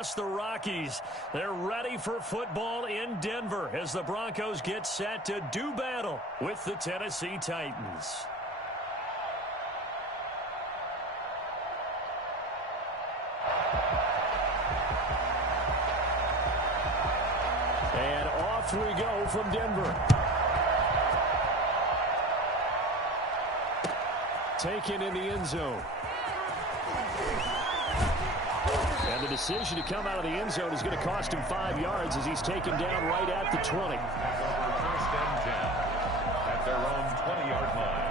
The Rockies, they're ready for football in Denver as the Broncos get set to do battle with the Tennessee Titans. And off we go from Denver. Taken in the end zone. And the decision to come out of the end zone is going to cost him 5 yards as he's taken down right at the 20. First and 10 at their own 20-yard line.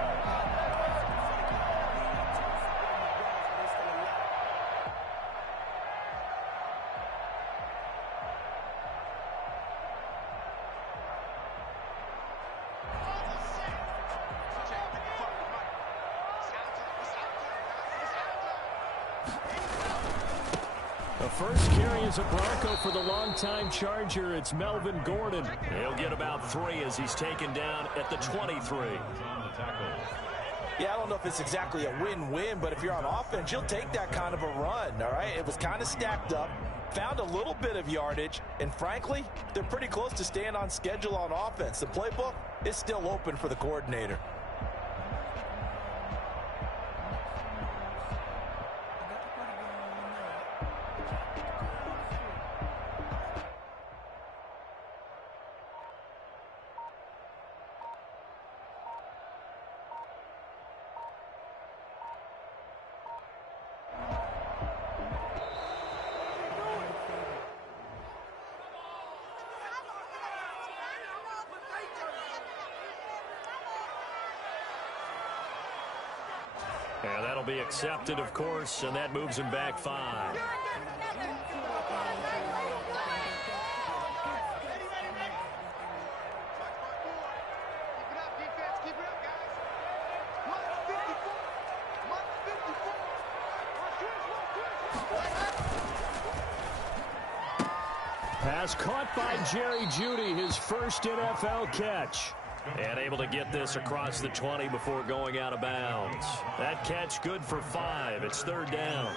The first carry is a Bronco for the longtime Charger. It's Melvin Gordon. He'll get about 3 as he's taken down at the 23. Yeah, I don't know if it's exactly a win-win, but if you're on offense, you'll take that kind of a run, all right? It was kind of stacked up, found a little bit of yardage, and frankly, they're pretty close to staying on schedule on offense. The playbook is still open for the coordinator. And that'll be accepted, of course, and that moves him back 5. Pass caught by Jerry Jeudy, his first NFL catch. And able to get this across the 20 before going out of bounds. That catch good for 5. It's 3rd down.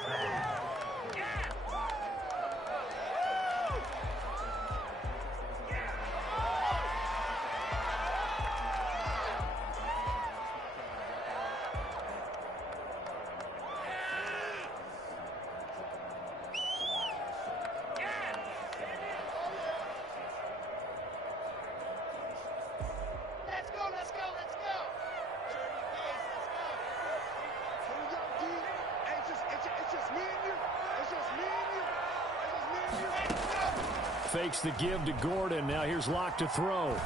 Fakes the give to Gordon. Now here's Locke to throw.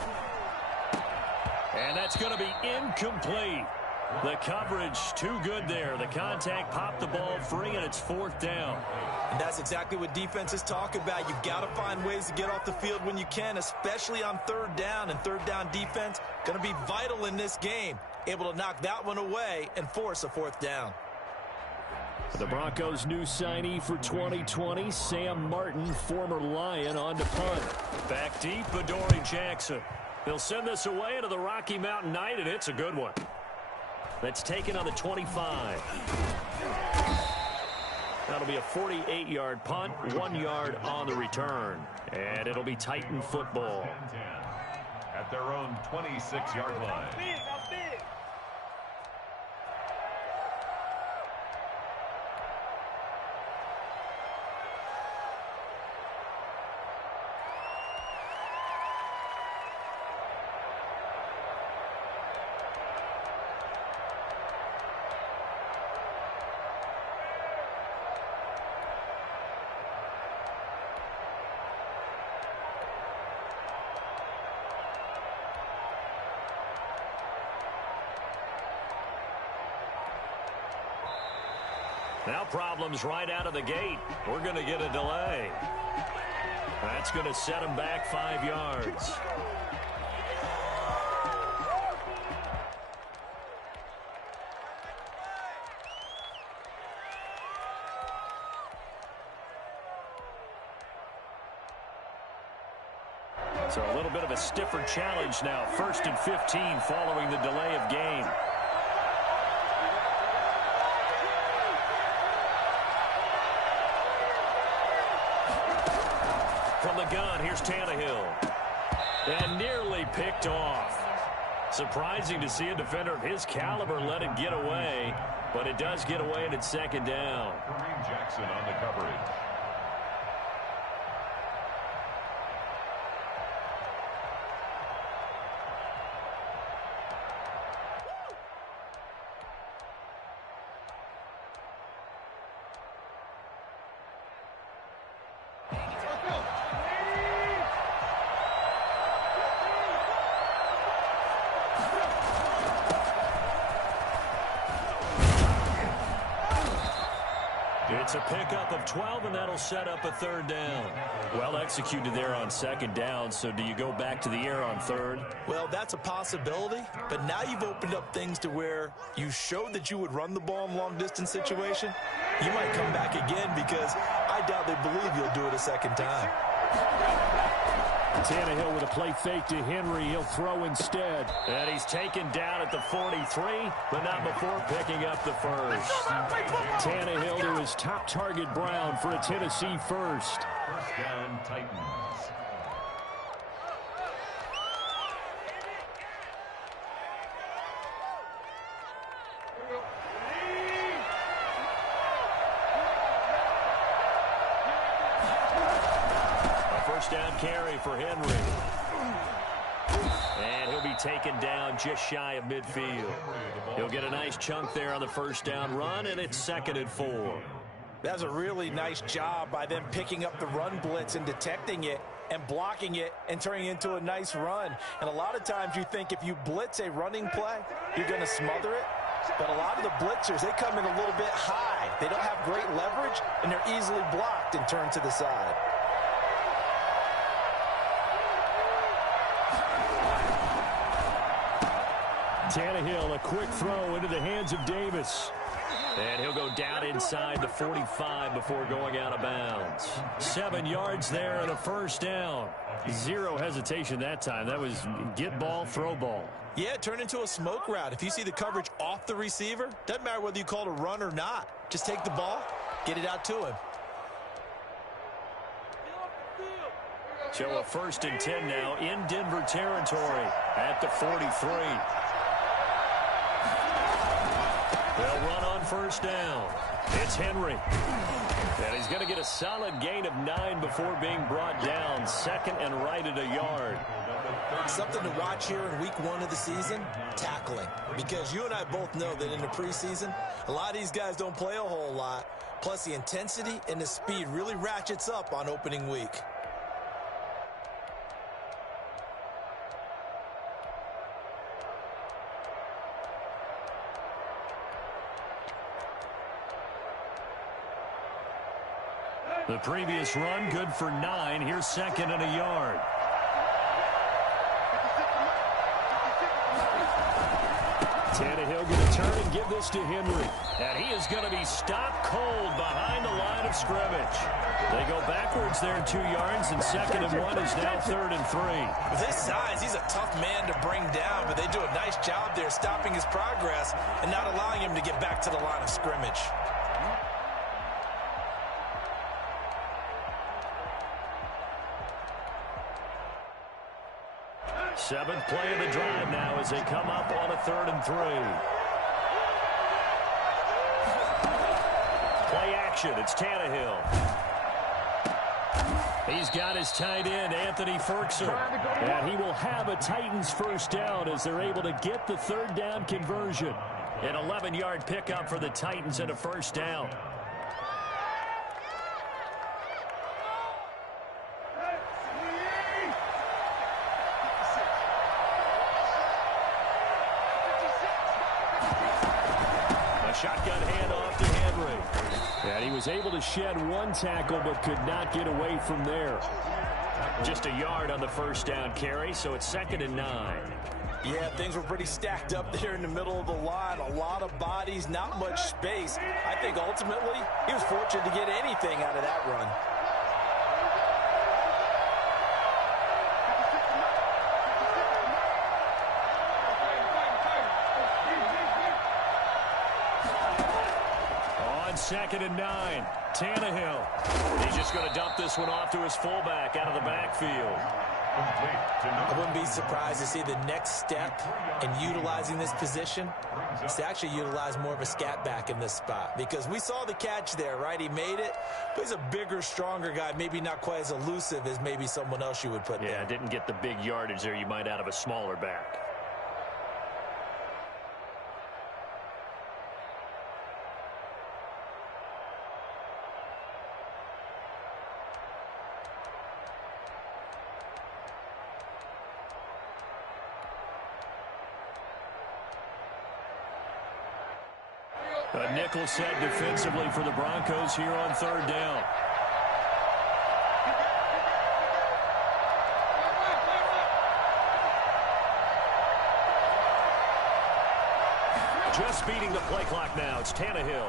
And that's going to be incomplete. The coverage too good there. The contact popped the ball free, and it's 4th down. And that's exactly what defenses talk about. You've got to find ways to get off the field when you can, especially on 3rd down. And 3rd down defense going to be vital in this game. Able to knock that one away and force a 4th down. The Broncos' new signee for 2020, Sam Martin, former Lion, on to punt. Back deep, Adoree Jackson. They'll send this away to the Rocky Mountain Knight, and it's a good one. That's taken on the 25. That'll be a 48-yard punt, 1 yard on the return. And it'll be Titan football. At their own 26-yard line. Now problems right out of the gate. We're going to get a delay. That's going to set him back 5 yards. So a little bit of a stiffer challenge now. 1st and 15 following the delay of game. from the gun. Here's Tannehill. And nearly picked off. Surprising to see a defender of his caliber let it get away, but it does get away and it's second down. Kareem Jackson on the coverage. It's a pickup of 12, and that'll set up a third down. Well executed there on second down, so do you go back to the air on third? Well, that's a possibility, but now you've opened up things to where you showed that you would run the ball in long-distance situation. You might come back again because I doubt they believe you'll do it a second time. Tannehill with a play fake to Henry. He'll throw instead. And he's taken down at the 43, but not before picking up the first. Tannehill to his top target, Brown, for a Tennessee first. First down, Titans. First down carry for Henry. And he'll be taken down just shy of midfield. He'll get a nice chunk there on the first down run, and it's 2nd and 4. That's a really nice job by them picking up the run blitz and detecting it and blocking it and turning it into a nice run. And a lot of times you think if you blitz a running play, you're going to smother it. But a lot of the blitzers, they come in a little bit high. They don't have great leverage, and they're easily blocked and turned to the side. Tannehill, a quick throw into the hands of Davis. And he'll go down inside the 45 before going out of bounds. 7 yards there and a first down. Zero hesitation that time. That was get ball, throw ball. Yeah, it turned into a smoke route. If you see the coverage off the receiver, doesn't matter whether you call it a run or not. Just take the ball, get it out to him. So a 1st and 10 now in Denver territory at the 43. They'll run on first down. It's Henry. And he's going to get a solid gain of 9 before being brought down. 2nd and right at a yard. Something to watch here in week 1 of the season, tackling. Because you and I both know that in the preseason, a lot of these guys don't play a whole lot. Plus the intensity and the speed really ratchets up on opening week. The previous run good for 9. Here's 2nd and a yard. Tannehill going to turn and give this to Henry. And he is going to be stopped cold behind the line of scrimmage. They go backwards there 2 yards, and 2nd and 1 is now 3rd and 3. With his size, he's a tough man to bring down, but they do a nice job there stopping his progress and not allowing him to get back to the line of scrimmage. 7th play of the drive now as they come up on a 3rd and 3. Play action. It's Tannehill. He's got his tight end, Anthony Ferkser. And he will have a Titans first down as they're able to get the 3rd down conversion. An 11-yard pickup for the Titans and a first down. Shotgun handoff to Henry. And he was able to shed 1 tackle but could not get away from there. Just a yard on the first down carry, so it's 2nd and 9. Yeah, things were pretty stacked up there in the middle of the line. A lot of bodies, not much space. I think ultimately he was fortunate to get anything out of that run. On 2nd and 9, Tannehill. He's just going to dump this one off to his fullback out of the backfield. I wouldn't be surprised to see the next step in utilizing this position is to actually utilize more of a scat back in this spot, because we saw the catch there, right? He made it, but he's a bigger, stronger guy, maybe not quite as elusive as maybe someone else you would put there. Yeah, didn't get the big yardage there you might out of a smaller back. A nickel set defensively for the Broncos here on third down. Just beating the play clock now. It's Tannehill.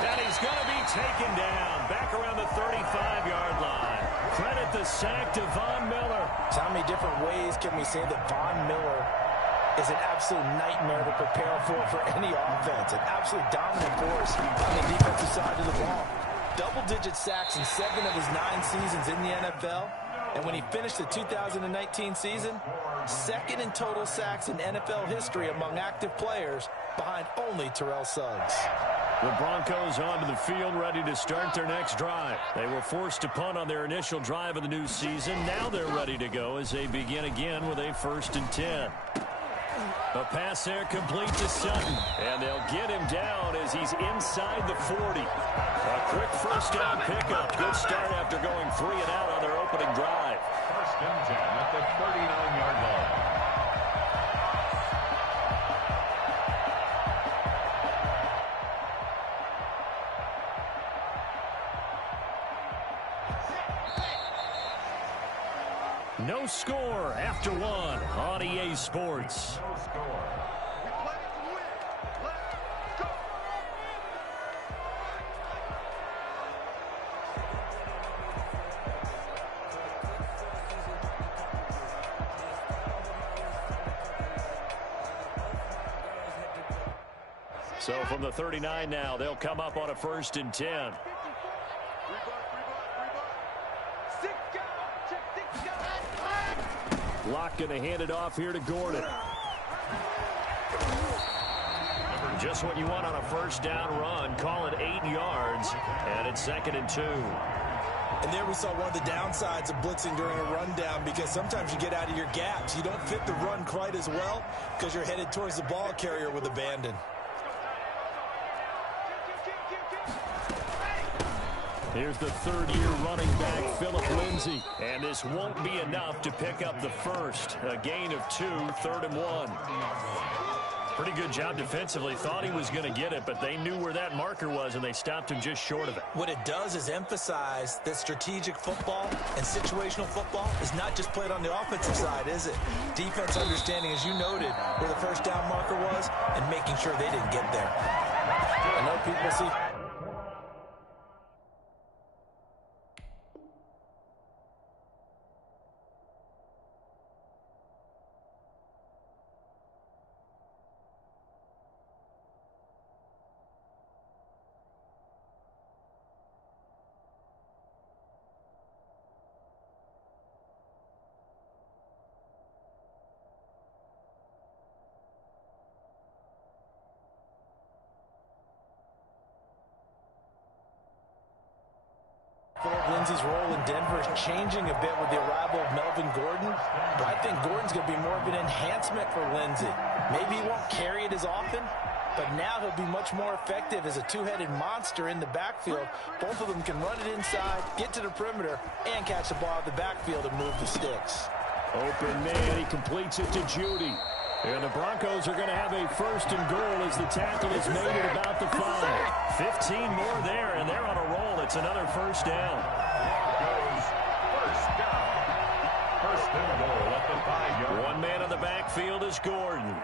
And he's going to be taken down. Back around the 35-yard line. Credit the sack to Von Miller. So how many different ways can we say that Von Miller is an absolute nightmare to prepare for any offense? An absolute dominant force on the defensive side of the ball. Double-digit sacks in 7 of his 9 seasons in the NFL. And when he finished the 2019 season, second in total sacks in NFL history among active players, behind only Terrell Suggs. The Broncos onto the field, ready to start their next drive. They were forced to punt on their initial drive of the new season. Now they're ready to go as they begin again with a 1st and 10. A pass there complete to Sutton. And they'll get him down as he's inside the 40. A quick first down pickup. Good start after going 3 and out on their opening drive. 1st and 10 at the 39-yard line. No score after 1 on EA Sports. No score. So from the 39 now, they'll come up on a 1st and 10. Locke going to hand it off here to Gordon. Just what you want on a 1st down run. Call it 8 yards, and it's 2nd and 2. And there we saw one of the downsides of blitzing during a rundown, because sometimes you get out of your gaps. You don't fit the run quite as well because you're headed towards the ball carrier with abandon. Here's the 3rd-year running back, Phillip Lindsay. And this won't be enough to pick up the first. A gain of 2, 3rd and 1. Pretty good job defensively. Thought he was going to get it, but they knew where that marker was, and they stopped him just short of it. What it does is emphasize that strategic football and situational football is not just played on the offensive side, is it? Defense understanding, as you noted, where the 1st down marker was and making sure they didn't get there. I know people see... Phillip Lindsay's role in Denver is changing a bit with the arrival of Melvin Gordon, but I think Gordon's going to be more of an enhancement for Lindsay. Maybe he won't carry it as often, but now he'll be much more effective as a two-headed monster in the backfield. Both of them can run it inside, get to the perimeter, and catch the ball out of the backfield and move the sticks. Open man, he completes it to Judy. And the Broncos are going to have a 1st and goal as the tackle is made at about the 5. 15 more there, and they're on a roll. It's another 1st down. Goes 1st down. 1st and goal at the 5-yard. One man in the backfield is Gordon.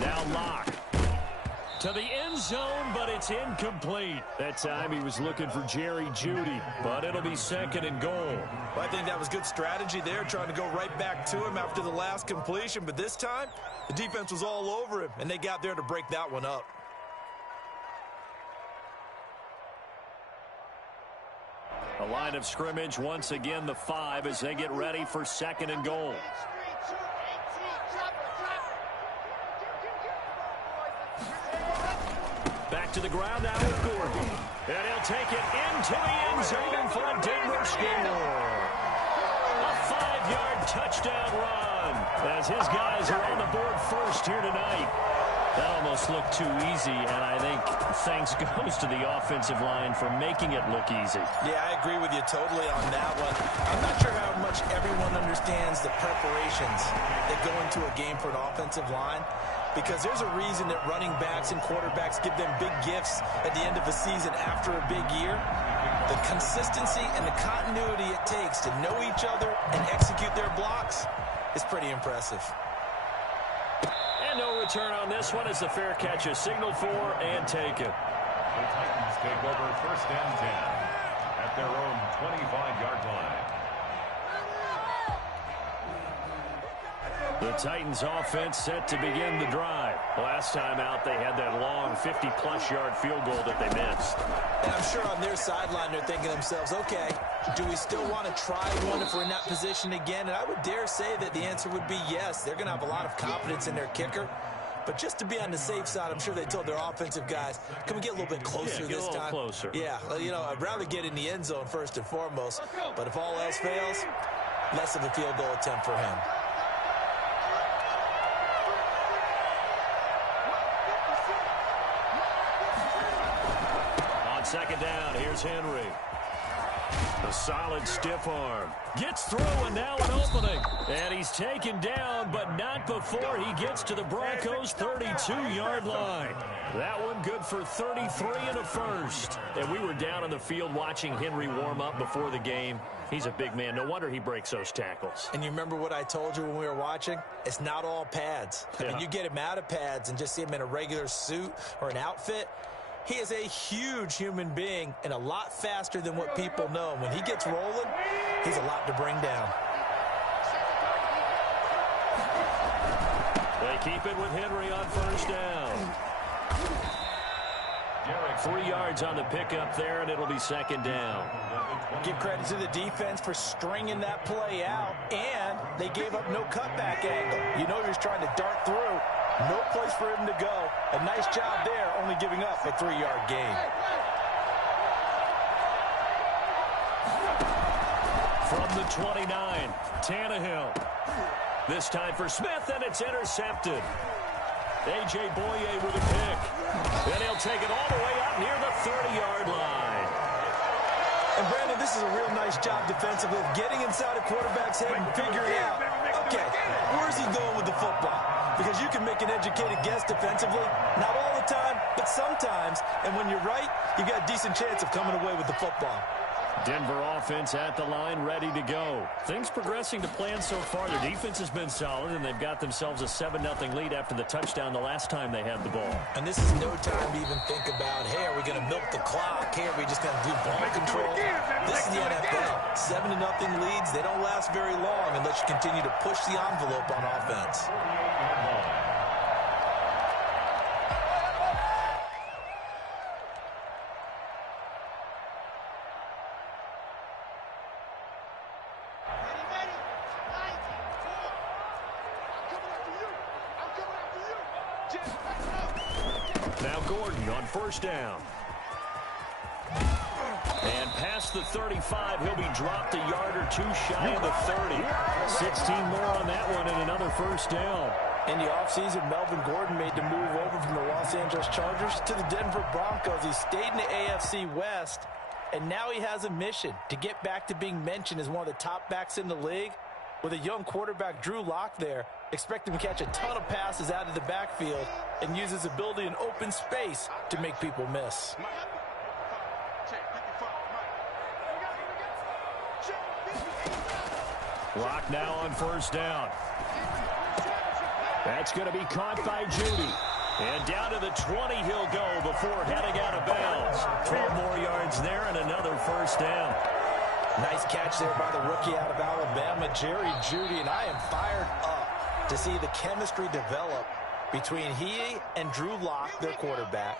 Now Locke. To the end zone, but it's incomplete. That time he was looking for Jerry Jeudy, but it'll be 2nd and goal. Well, I think that was good strategy there, trying to go right back to him after the last completion. But this time, the defense was all over him, and they got there to break that one up. A line of scrimmage, once again, the 5 as they get ready for 2nd and goal. Back to the ground now with Gordon. And he'll take it into the end zone for a Denver score. A 5-yard touchdown run as his guys are on the board first here tonight. That almost looked too easy, and I think thanks goes to the offensive line for making it look easy. Yeah, I agree with you totally on that one. I'm not sure how much everyone understands the preparations that go into a game for an offensive line, because there's a reason that running backs and quarterbacks give them big gifts at the end of the season after a big year. The consistency and the continuity it takes to know each other and execute their blocks is pretty impressive. And no return on this one as the fair catch is signaled for and taken. The Titans take over 1st and 10 at their own 25-yard line. The Titans offense set to begin the drive. Last time out, they had that long 50-plus yard field goal that they missed. And I'm sure on their sideline they're thinking to themselves, okay, do we still want to try one if we're in that position again? And I would dare say that the answer would be yes. They're going to have a lot of confidence in their kicker. But just to be on the safe side, I'm sure they told their offensive guys, can we get a little bit closer this time? Closer. Yeah, well, you know, I'd rather get in the end zone first and foremost. But if all else fails, less of a field goal attempt for him. On 2nd down, here's Henry. A solid stiff arm. Gets through and now an opening. And he's taken down, but not before he gets to the Broncos' 32-yard line. That one good for 33 and a first. And we were down on the field watching Henry warm up before the game. He's a big man. No wonder he breaks those tackles. And you remember what I told you when we were watching? It's not all pads. I mean, you get him out of pads and just see him in a regular suit or an outfit. He is a huge human being and a lot faster than what people know. When he gets rolling, he's a lot to bring down. They keep it with Henry on 1st down. 3 yards on the pickup there, and it'll be 2nd down. Give credit to the defense for stringing that play out, and they gave up no cutback angle. You know he was trying to dart through. No place for him to go. A nice job there, only giving up a 3-yard gain. From the 29, Tannehill. This time for Smith, and it's intercepted. A.J. Boye with a pick. And he'll take it all the way up near the 30-yard line. And, Brandon, this is a real nice job defensively of getting inside a quarterback's head and figuring out, okay, where's he going with the football? Because you can make an educated guess defensively, not all the time, but sometimes. And when you're right, you've got a decent chance of coming away with the football. Denver offense at the line, ready to go. Things progressing to plan so far. Their defense has been solid, and they've got themselves a 7-0 lead after the touchdown the last time they had the ball. And this is no time to even think about, hey, are we going to milk the clock? Hey, are we just going to do ball control? This is the NFL. 7-0 leads, they don't last very long unless you continue to push the envelope on offense. Now Gordon on 1st down. And past the 35, he'll be dropped a yard or two shy of the 30. 16 more on that one and another 1st down. In the offseason, Melvin Gordon made the move over from the Los Angeles Chargers to the Denver Broncos. He stayed in the AFC West, and now he has a mission to get back to being mentioned as one of the top backs in the league. With a young quarterback, Drew Lock, there, expect him to catch a ton of passes out of the backfield and use his ability in open space to make people miss. Lock now on 1st down. That's going to be caught by Jeudy. And down to the 20 he'll go before heading out of bounds. 12 more yards there and another first down. Nice catch there by the rookie out of Alabama, Jerry Jeudy, and I am fired up to see the chemistry develop between he and Drew Lock, their quarterback,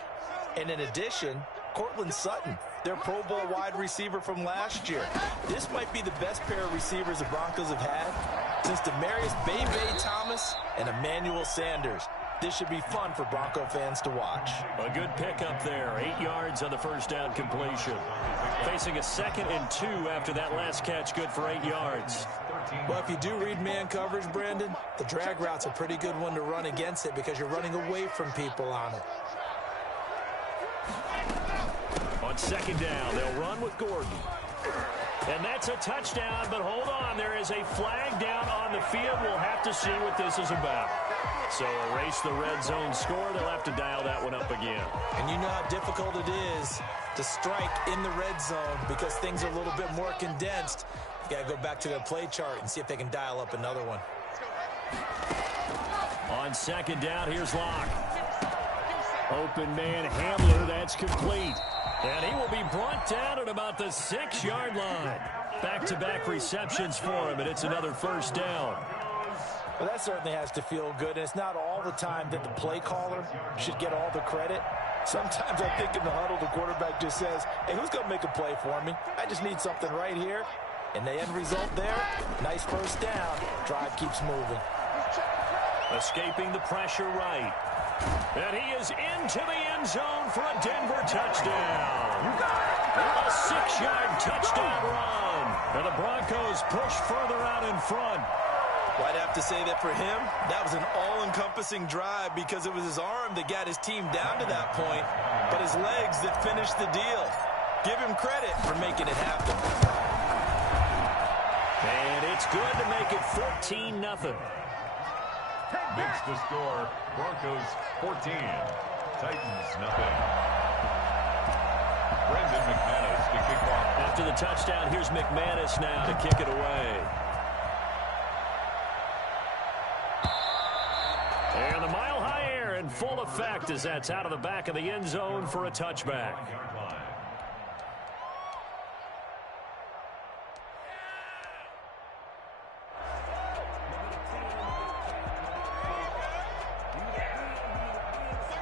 and in addition, Cortland Sutton, their Pro Bowl wide receiver from last year. This might be the best pair of receivers the Broncos have had since Demaryius Bebe Thomas and Emmanuel Sanders. This should be fun for Bronco fans to watch. A good pickup there. 8 yards on the first down completion. Facing a 2nd and 2 after that last catch, good for 8 yards. Well, if you do read man coverage, Brandon, the drag route's a pretty good one to run against it because you're running away from people on it. On 2nd down, they'll run with Gordon. And that's a touchdown, but hold on. There is a flag down on the field. We'll have to see what this is about. So erase the red zone score. They'll have to dial that one up again. And you know how difficult it is to strike in the red zone because things are a little bit more condensed. You got to go back to their play chart and see if they can dial up another one. On 2nd down, here's Locke. Open man Hamler, that's complete. And he will be brought down at about the 6-yard line. Back-to-back receptions for him, and it's another first down. Well, that certainly has to feel good, and it's not all the time that the play caller should get all the credit. Sometimes I think in the huddle, the quarterback just says, hey, who's going to make a play for me? I just need something right here. And the end result there, nice first down. Drive keeps moving. Escaping the pressure right. And he is into the end zone for a Denver touchdown. A 6-yard touchdown run. And the Broncos push further out in front. Well, I'd have to say that for him, that was an all-encompassing drive because it was his arm that got his team down to that point, but his legs that finished the deal. Give him credit for making it happen. And it's good to make it 14-0. Makes the score. Broncos 14. Titans nothing. Brendan McManus to kick off. After the touchdown, here's McManus now to kick it away. And the mile-high air in full effect as that's out of the back of the end zone for a touchback.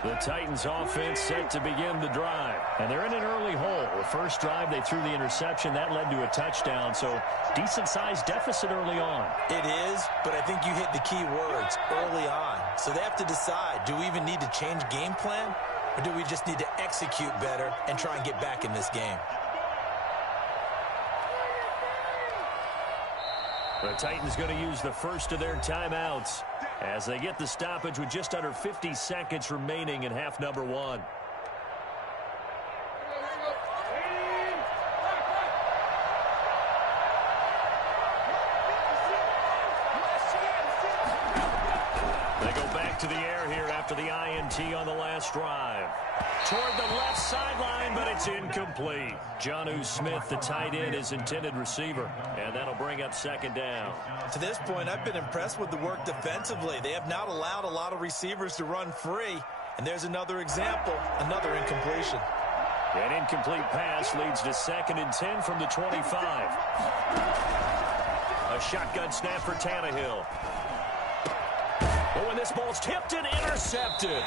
The Titans offense set to begin the drive. And they're in an early hole. The first drive, they threw the interception. That led to a touchdown. So decent-sized deficit early on. It is, but I think you hit the key words early on. So they have to decide, do we even need to change game plan? Or do we just need to execute better and try and get back in this game? The Titans going to use the first of their timeouts as they get the stoppage with just under 50 seconds remaining in half number 1. They go back to the air here after the INT on the last drive. Toward the left sideline, but it's incomplete. Jonnu Smith, the tight end, is intended receiver, and that'll bring up 2nd down. To this point, I've been impressed with the work defensively. They have not allowed a lot of receivers to run free, and there's another example, another incompletion. An incomplete pass leads to 2nd and 10 from the 25. A shotgun snap for Tannehill. Oh, and this ball's tipped and intercepted.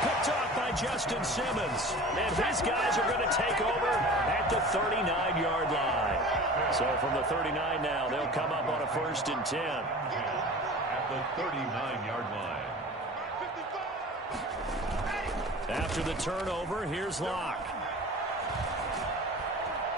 Picked off by Justin Simmons. And his guys are going to take over at the 39-yard line. So from the 39 now, they'll come up on a 1st and 10. At the 39-yard line. After the turnover, here's Locke.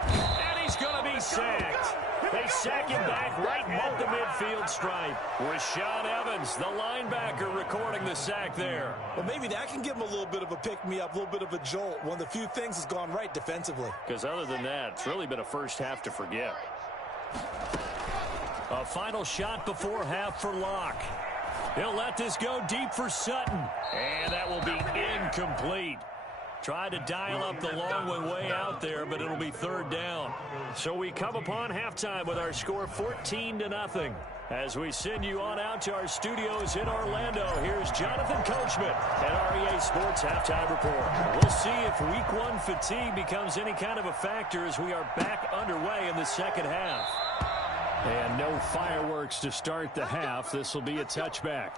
And he's going to be sacked. They sack him back right at the midfield stripe. Rashaan Evans, the linebacker, recording the sack there. Well, maybe that can give him a little bit of a pick-me-up, a little bit of a jolt. One of the few things that's gone right defensively. Because other than that, it's really been a first half to forget. A final shot before half for Locke. He'll let this go deep for Sutton. And that will be incomplete. Tried to dial up the long one way out there, but it'll be 3rd down. So we come upon halftime with our score 14-0. As we send you on out to our studios in Orlando, here's Jonathan Coachman at REA Sports Halftime Report. We'll see if Week 1 fatigue becomes any kind of a factor as we are back underway in the second half. And no fireworks to start the half. This will be a touchback.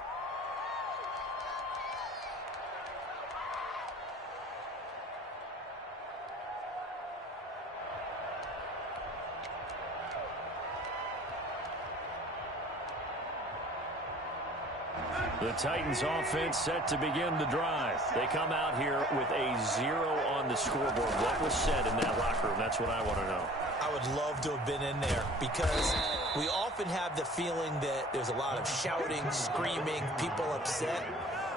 The Titans offense set to begin the drive. They come out here with a 0 on the scoreboard. What was said in that locker room? That's what I want to know. I would love to have been in there because we often have the feeling that there's a lot of shouting, screaming, people upset.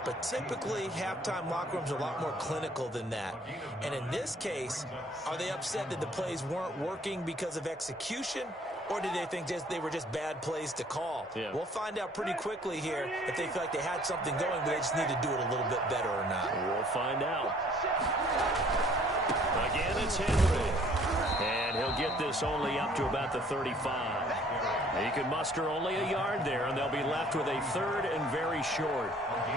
But typically, halftime locker rooms are a lot more clinical than that. And in this case, are they upset that the plays weren't working because of execution? Or did they think they were just bad plays to call? Yeah. We'll find out pretty quickly here if they feel like they had something going, but they just need to do it a little bit better or not. We'll find out. Again, it's Henry. And he'll get this only up to about the 35. He can muster only a yard there, and they'll be left with a third and very short.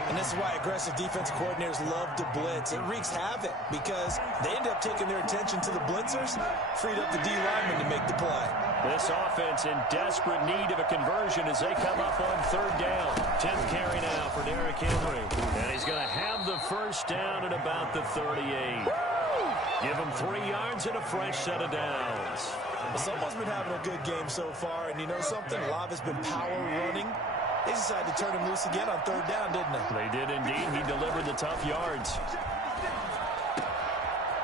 And this is why aggressive defensive coordinators love to blitz. It wreaks havoc because they end up taking their attention to the blitzers, freed up the D lineman to make the play. This offense in desperate need of a conversion as they come up on third down. 10th carry now for Derrick Henry. And he's going to have the first down at about the 38. Give him 3 yards and a fresh set of downs. Someone's been having a good game so far, and you know something? A lot has been power running. They decided to turn him loose again on third down, didn't they? They did indeed. He delivered the tough yards.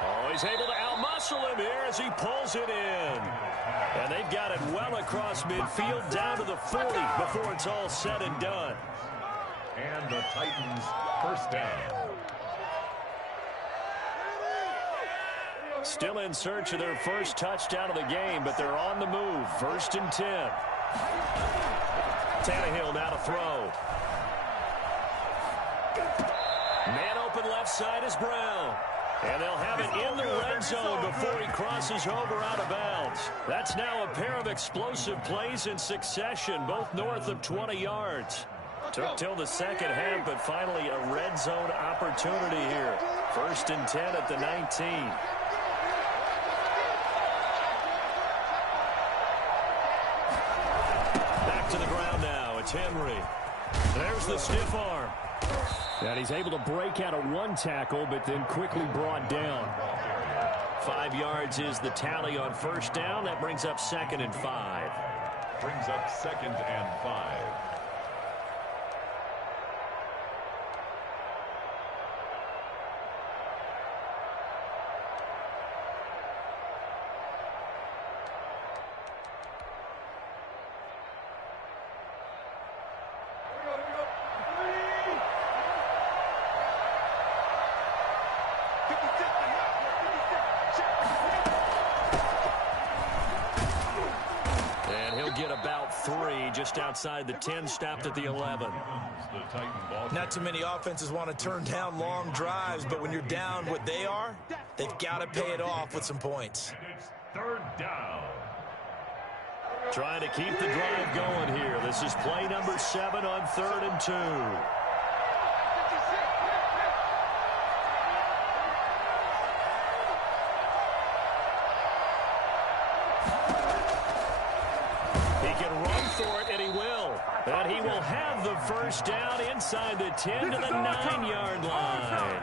Oh, he's able to outmuscle him here as he pulls it in. And they've got it well across midfield down to the 40 before it's all said and done. And the Titans first down. Still in search of their first touchdown of the game, but they're on the move. 1st and 10. Tannehill now to throw. Man open left side is Brown. And they'll have it in the red zone before he crosses over out of bounds. That's now a pair of explosive plays in succession, both north of 20 yards. Took till the second half, but finally a red zone opportunity here. 1st and 10 at the 19. To the ground now. It's Henry. There's the stiff arm. And he's able to break out of one tackle, but then quickly brought down. 5 yards is the tally on first down. That brings up 2nd and 5. Brings up 2nd and 5. Just outside the 10, stopped at the 11. Not too many offenses want to turn down long drives, but when you're down what they are, they've got to pay it off with some points. It's 3rd down. Trying to keep the drive going here. This is play number 7 on 3rd and 2. And he will have the first down inside the 10 to the 9-yard line.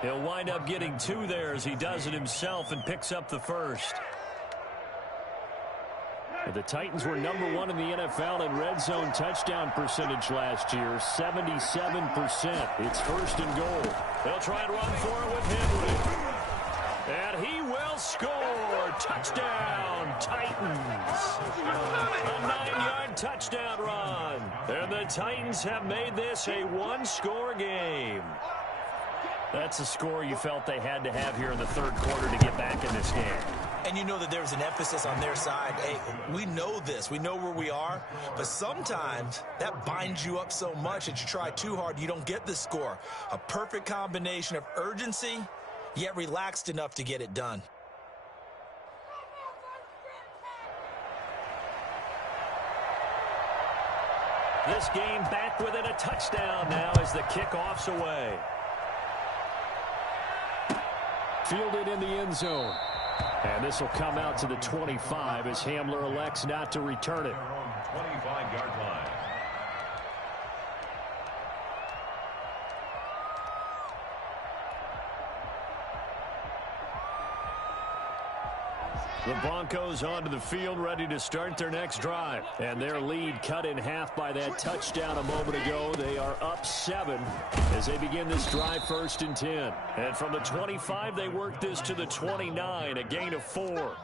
He'll wind up getting 2 there as he does it himself and picks up the first. The Titans were number 1 in the NFL in red zone touchdown percentage last year, 77%. It's 1st and goal. They'll try and run for it with Henry. And he will score. Touchdown, Titans. A 9-yard touchdown run. And the Titans have made this a 1-score game. That's a score you felt they had to have here in the 3rd quarter to get back in this game. And you know that there's an emphasis on their side. Hey, we know this. We know where we are. But sometimes that binds you up so much that you try too hard, you don't get the score. A perfect combination of urgency, yet relaxed enough to get it done. This game back within a touchdown now as the kickoff's away. Fielded in the end zone. And this will come out to the 25 as Hamler elects not to return it. 25-yard line. The Broncos onto the field, ready to start their next drive. And their lead cut in half by that touchdown a moment ago. They are up 7 as they begin this drive 1st and 10. And from the 25, they work this to the 29, a gain of 4.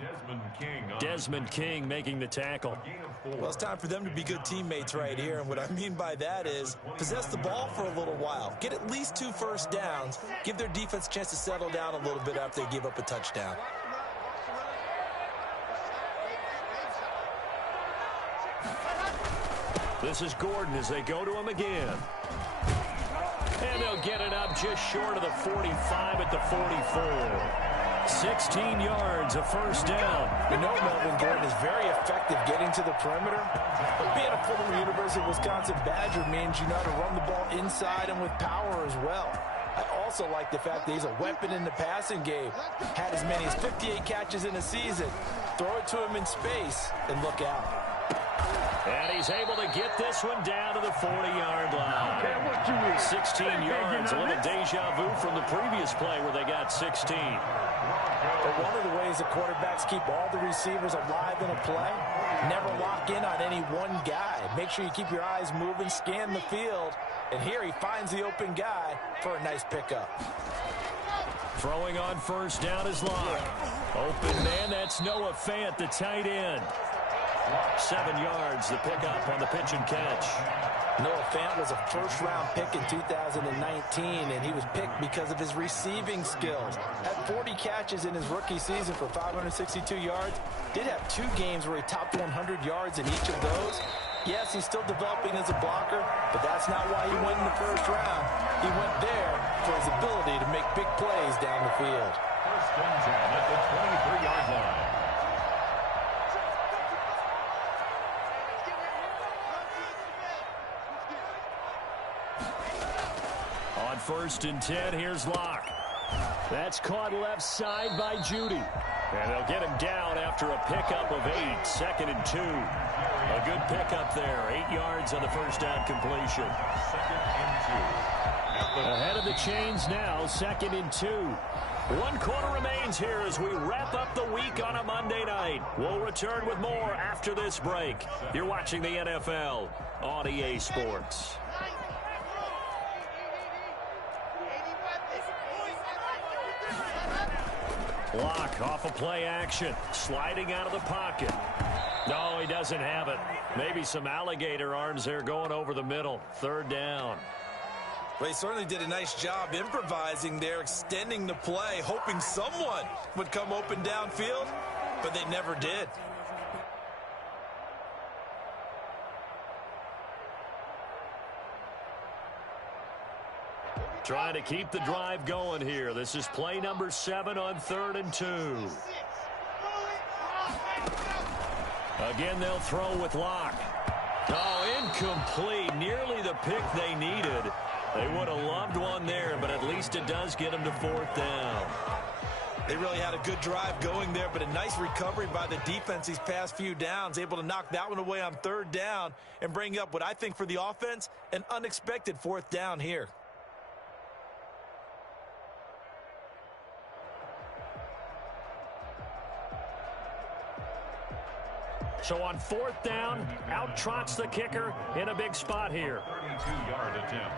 Desmond King making the tackle. Well, it's time for them to be good teammates right here. And what I mean by that is possess the ball for a little while. Get at least 2 first downs. Give their defense a chance to settle down a little bit after they give up a touchdown. This is Gordon as they go to him again. And they'll get it up just short of the 45 at the 44. 16 yards, a first down. We know Melvin Gordon is very effective getting to the perimeter, but being a former University of Wisconsin Badger means you know how to run the ball inside and with power as well. I also like the fact that he's a weapon in the passing game. Had as many as 58 catches in a season. Throw it to him in space and look out. And he's able to get this one down to the 40-yard line. 16 yards, a little deja vu from the previous play where they got 16. But one of the ways the quarterbacks keep all the receivers alive in a play, never lock in on any one guy. Make sure you keep your eyes moving, scan the field, and here he finds the open guy for a nice pickup. Throwing on first down is Locke. Open man, that's Noah Fant, the tight end. 7 yards, the pickup on the pitch and catch. Noah Fant was a first-round pick in 2019, and he was picked because of his receiving skills. Had 40 catches in his rookie season for 562 yards. Did have 2 games where he topped 100 yards in each of those. Yes, he's still developing as a blocker, but that's not why he went in the first round. He went there for his ability to make big plays down the field. First and 10 at the 23-yard line. On first and 10, here's Locke. That's caught left side by Judy. And they'll get him down after a pickup of 8, 2nd and 2. A good pickup there, 8 yards on the first down completion. 2nd and 2. Ahead of the chains now, 2nd and 2. 1 quarter remains here as we wrap up the week on a Monday night. We'll return with more after this break. You're watching the NFL on EA Sports. Locke off a play action, sliding out of the pocket. No, he doesn't have it. Maybe some alligator arms there going over the middle. 3rd down. Well, he certainly did a nice job improvising there, extending the play, hoping someone would come open downfield, but they never did. Trying to keep the drive going here. This is play number 7 on 3rd and 2. Again, they'll throw with Locke. Oh, incomplete. Nearly the pick they needed. They would have loved one there, but at least it does get them to 4th down. They really had a good drive going there, but a nice recovery by the defense these past few downs, able to knock that one away on 3rd down and bring up what I think for the offense, an unexpected 4th down here. So on 4th down, out trots the kicker in a big spot here. 32-yard attempt.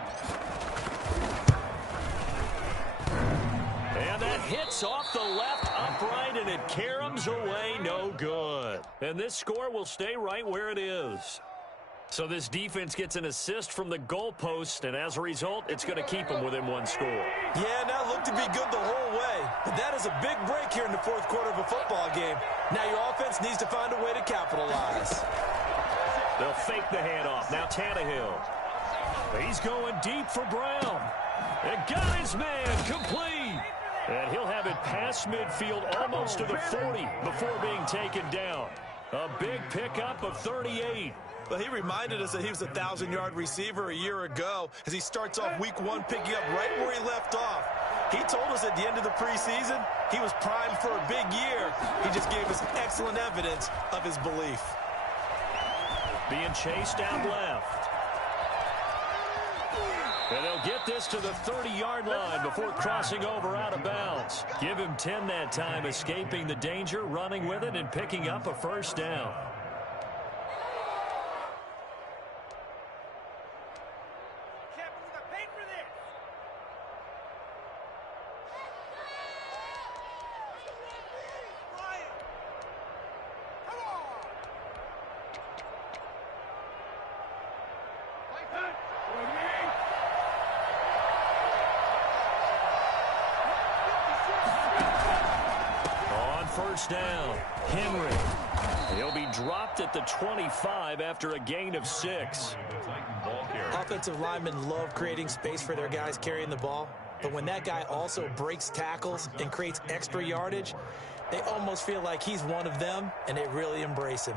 And that hits off the left upright, and it caroms away, no good. And this score will stay right where it is. So this defense gets an assist from the goalpost, and as a result, it's going to keep them within 1 score. Yeah, that looked to be good the whole way. But that is a big break here in the 4th quarter of a football game. Now your offense needs to find a way to capitalize. They'll fake the handoff. Now Tannehill. He's going deep for Brown. And got his man complete. And he'll have it past midfield almost to the 40 before being taken down. A big pickup of 38. Well, he reminded us that he was a 1,000-yard receiver a year ago as he starts off week 1 picking up right where he left off. He told us at the end of the preseason he was primed for a big year. He just gave us excellent evidence of his belief. Being chased out left. And they'll get this to the 30-yard line before crossing over out of bounds. Give him 10 that time, escaping the danger, running with it, and picking up a first down. First down, Henry. He'll be dropped at the 25 after a gain of 6. Offensive linemen love creating space for their guys carrying the ball, but when that guy also breaks tackles and creates extra yardage, they almost feel like he's one of them, and they really embrace him.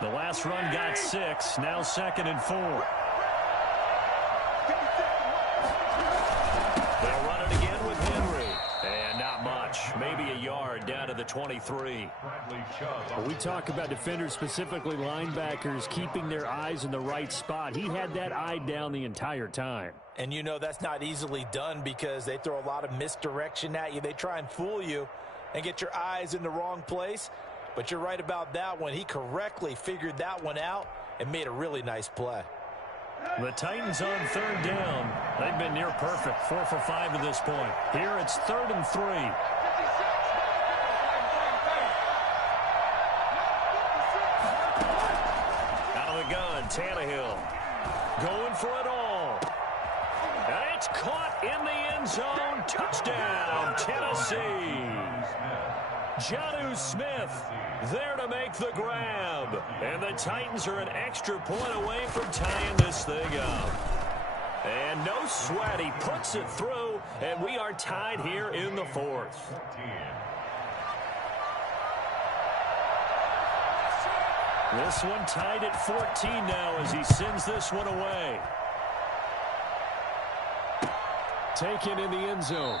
The last run got 6, now 2nd and 4. They'll run it again with Henry. And not much. Maybe a yard down to the 23. When we talk about defenders, specifically linebackers, keeping their eyes in the right spot. He had that eye down the entire time. And you know that's not easily done because they throw a lot of misdirection at you. They try and fool you and get your eyes in the wrong place. But you're right about that one. He correctly figured that one out and made a really nice play. The Titans on 3rd down. They've been near perfect, 4 for 5 to this point. Here it's 3rd and 3. Out of the gun, Tannehill. Going for it all. And it's caught in the end zone. Touchdown, Tennessee. Jonnu Smith there to make the grab. And the Titans are an extra point away from tying this thing up. And no sweat, he puts it through, and we are tied here in the 4th. This one tied at 14 now as he sends this one away. Taken in the end zone.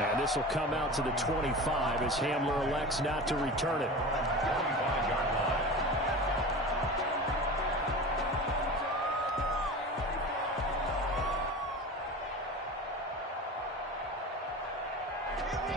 And this will come out to the 25 as Hamler elects not to return it.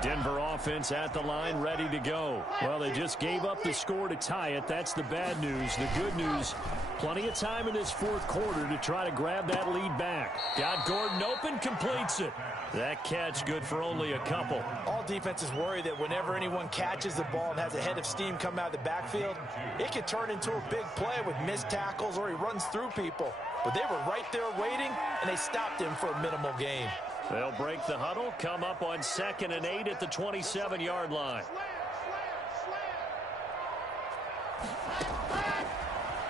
Denver offense at the line, ready to go. Well, they just gave up the score to tie it. That's the bad news. The good news, plenty of time in this 4th quarter to try to grab that lead back. Got Gordon open, completes it. That catch good for only a couple. All defenses worry that whenever anyone catches the ball and has a head of steam come out of the backfield, it can turn into a big play with missed tackles or he runs through people. But they were right there waiting, and they stopped him for a minimal gain. They'll break the huddle, come up on 2nd and 8 at the 27-yard line.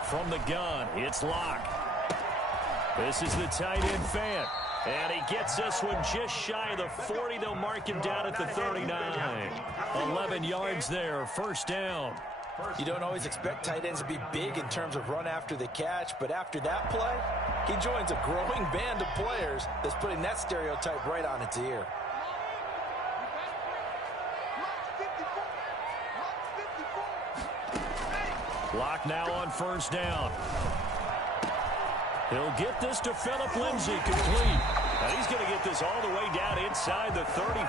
From the gun, it's Locke. This is the tight end Fant. And he gets this one just shy of the 40. They'll mark him down at the 39. 11 yards there, first down. You don't always expect tight ends to be big in terms of run after the catch, but after that play, he joins a growing band of players that's putting that stereotype right on its ear. Locke now on first down. He'll get this to Phillip Lindsay, complete. And he's going to get this all the way down inside the 35.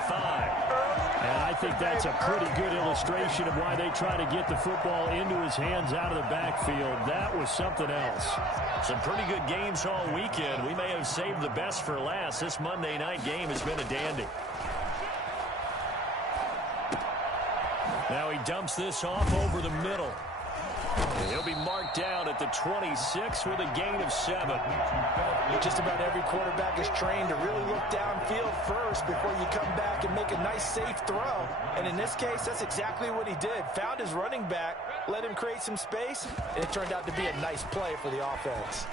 And I think that's a pretty good illustration of why they try to get the football into his hands out of the backfield. That was something else. Some pretty good games all weekend. We may have saved the best for last. This Monday night game has been a dandy. Now he dumps this off over the middle. He'll be marked down at the 26 with a gain of 7. Just about every quarterback is trained to really look downfield first before you come back and make a nice, safe throw. And in this case, that's exactly what he did. Found his running back, let him create some space, and it turned out to be a nice play for the offense.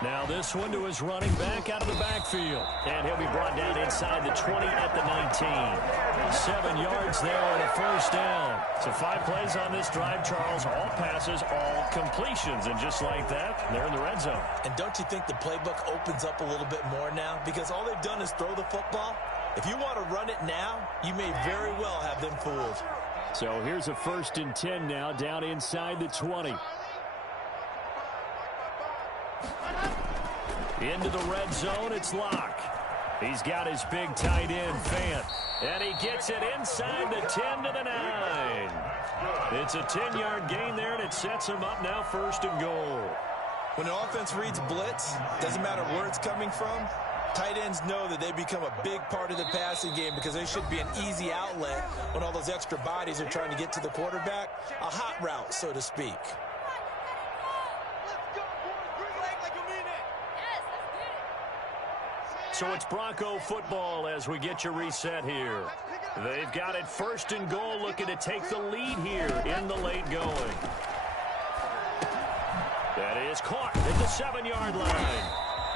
Now this one to his running back out of the backfield. And he'll be brought down inside the 20 at the 19. 7 yards there and a first down. So 5 plays on this drive, Charles. All passes, all completions. And just like that, they're in the red zone. And don't you think the playbook opens up a little bit more now? Because all they've done is throw the football. If you want to run it now, you may very well have them fooled. So here's a 1st and 10 now down inside the 20. Into the red zone, it's Locke. He's got his big tight end, Fant. And he gets it inside the 10 to the 9. It's a 10-yard gain there, and it sets him up now 1st and goal. When an offense reads blitz, doesn't matter where it's coming from, tight ends know that they become a big part of the passing game because they should be an easy outlet when all those extra bodies are trying to get to the quarterback. A hot route, so to speak. So it's Bronco football as we get you reset here. They've got it 1st and goal, looking to take the lead here in the late going. That is caught at the 7-yard line.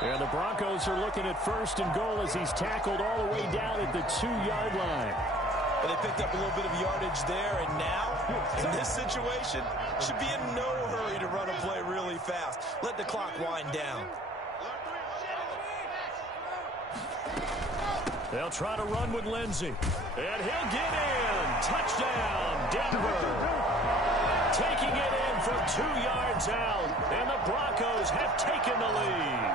And the Broncos are looking at 1st and goal as he's tackled all the way down at the 2-yard line. Well, they picked up a little bit of yardage there, and now, in this situation, should be in no hurry to run a play really fast. Let the clock wind down. They'll try to run with Lindsey. And he'll get in. Touchdown, Denver. Taking it in from 2 yards out. And the Broncos have taken the lead.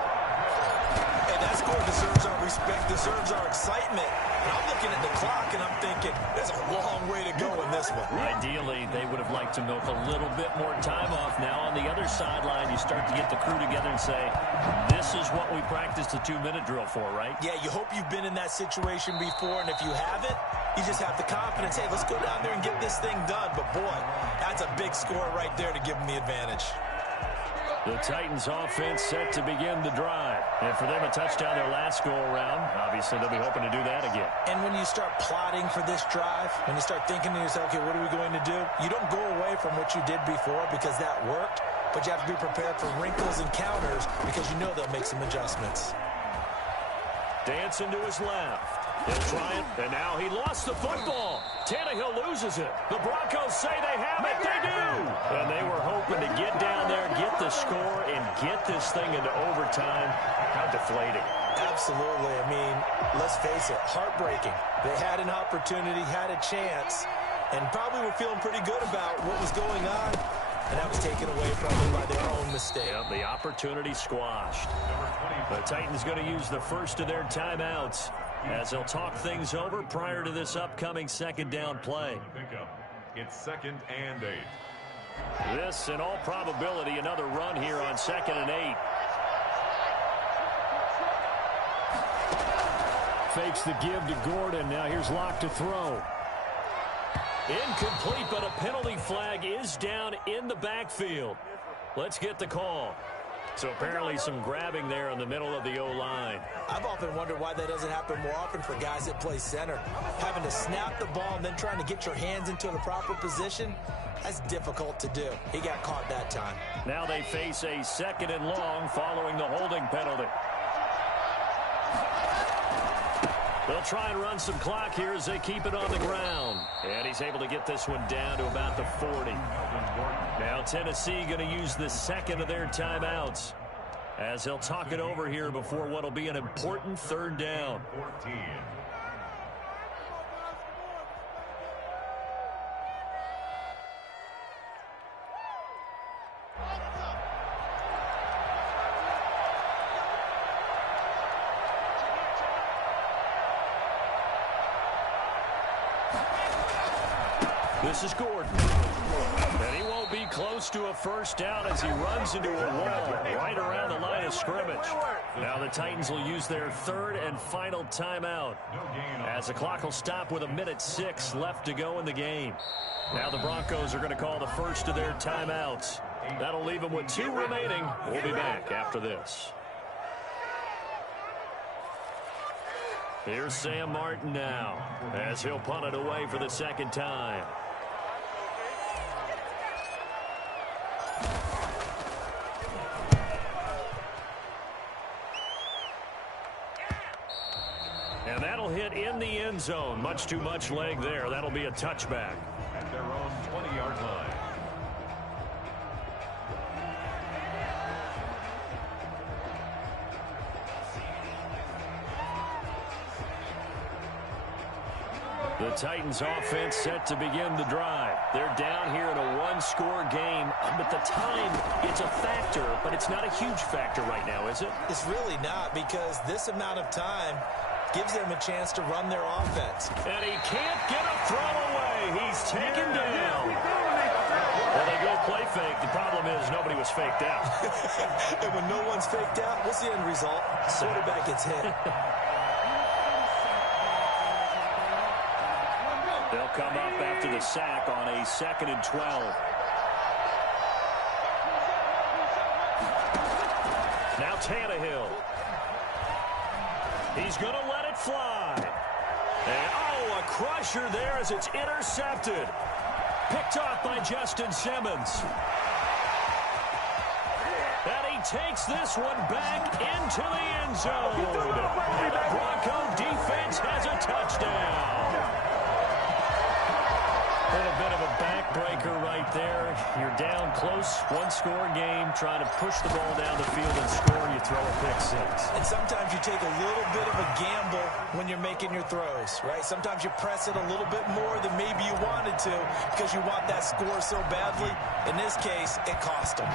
And that score deserves our respect, deserves our excitement. And I'm looking at the clock, and I'm thinking, there's a long way to go in this one. Ideally, they would have liked to milk a little bit more time off. Now, on the other sideline, you start to get the crew together and say, this is what we practiced the 2-minute drill for, right? Yeah, you hope you've been in that situation before, and if you haven't, you just have the confidence, hey, let's go down there and get this thing done. But, boy, that's a big score right there to give them the advantage. The Titans offense set to begin the drive. And for them, a touchdown their last go-around. Obviously, they'll be hoping to do that again. And when you start plotting for this drive, when you start thinking to yourself, okay, what are we going to do? You don't go away from what you did before because that worked, but you have to be prepared for wrinkles and counters because you know they'll make some adjustments. Dancing to his left. He'll try it, and now he lost the football. Tannehill loses it. The Broncos say they have it. They do. And they were hoping to get down there, get the score, and get this thing into overtime. How deflating. Absolutely. I mean, let's face it, heartbreaking. They had an opportunity, had a chance, and probably were feeling pretty good about what was going on. And that was taken away from them by their own mistake. Yep, the opportunity squashed. The Titans going to use the first of their timeouts as they'll talk things over prior to this upcoming 2nd down play. It's 2nd and 8. This, in all probability, another run here on 2nd and 8. Fakes the give to Gordon. Now here's Locke to throw. Incomplete, but a penalty flag is down in the backfield. Let's get the call. So apparently some grabbing there in the middle of the O-line. I've often wondered why that doesn't happen more often for guys that play center. Having to snap the ball and then trying to get your hands into the proper position, that's difficult to do. He got caught that time. Now they face a 2nd and long following the holding penalty. They'll try and run some clock here as they keep it on the ground. And he's able to get this one down to about the 40. Now Tennessee going to use the 2nd of their timeouts as they'll talk it over here before what will be an important 3rd down. 14. This is Gordon. And he won't be close to a first down as he runs into a wall right around the line of scrimmage. Now the Titans will use their 3rd and final timeout as the clock will stop with 1:06 left to go in the game. Now the Broncos are going to call the first of their timeouts. That'll leave them with 2 remaining. We'll be back after this. Here's Sam Martin now as he'll punt it away for the 2nd time. And that'll hit in the end zone. Much too much leg there. That'll be a touchback. At their own 20-yard line. The Titans offense set to begin the drive. They're down here in a one-score game. But the time, it's a factor, but it's not a huge factor right now, is it? It's really not, because this amount of time gives them a chance to run their offense. And he can't get a throw away. He's taken down. Well, they go play fake. The problem is nobody was faked out. And when no one's faked out, what's the end result? Quarterback gets hit. They'll come up after the sack on a 2nd and 12. Now Tannehill. He's going to let it fly. And, oh, a crusher there as it's intercepted. Picked off by Justin Simmons. And he takes this one back into the end zone. The Bronco defense has a touchdown. A little bit of a backbreaker right there. You're down close, one-score game, trying to push the ball down the field and score. You throw a pick six. And sometimes you take a little bit of a gamble when you're making your throws, right? Sometimes you press it a little bit more than maybe you wanted to because you want that score so badly. In this case, it cost them.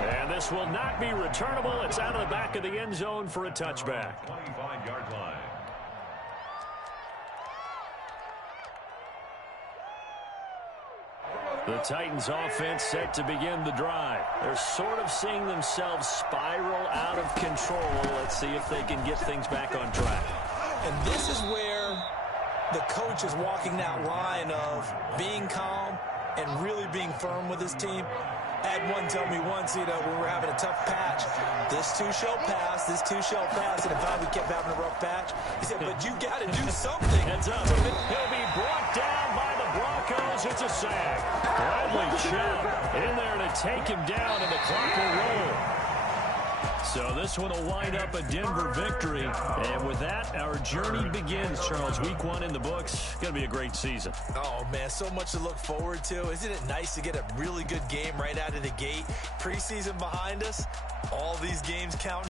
And this will not be returnable. It's out of the back of the end zone for a touchback. 25-yard line. The Titans offense set to begin the drive. They're sort of seeing themselves spiral out of control. Let's see if they can get things back on track. And this is where the coach is walking that line of being calm and really being firm with his team. I had one tell me once, when we were having a tough patch, this too shall pass, this too shall pass, and if we kept having a rough patch, he said, but you got to do something. Heads up. He'll be brought down by the Broncos. It's a sack. Bradley Chubb in there to take him down, and the clock will roll. So this one will wind up a Denver victory. And with that, our journey begins, Charles. Week 1 in the books. Going to be a great season. Oh, man, so much to look forward to. Isn't it nice to get a really good game right out of the gate? Preseason behind us, all these games count.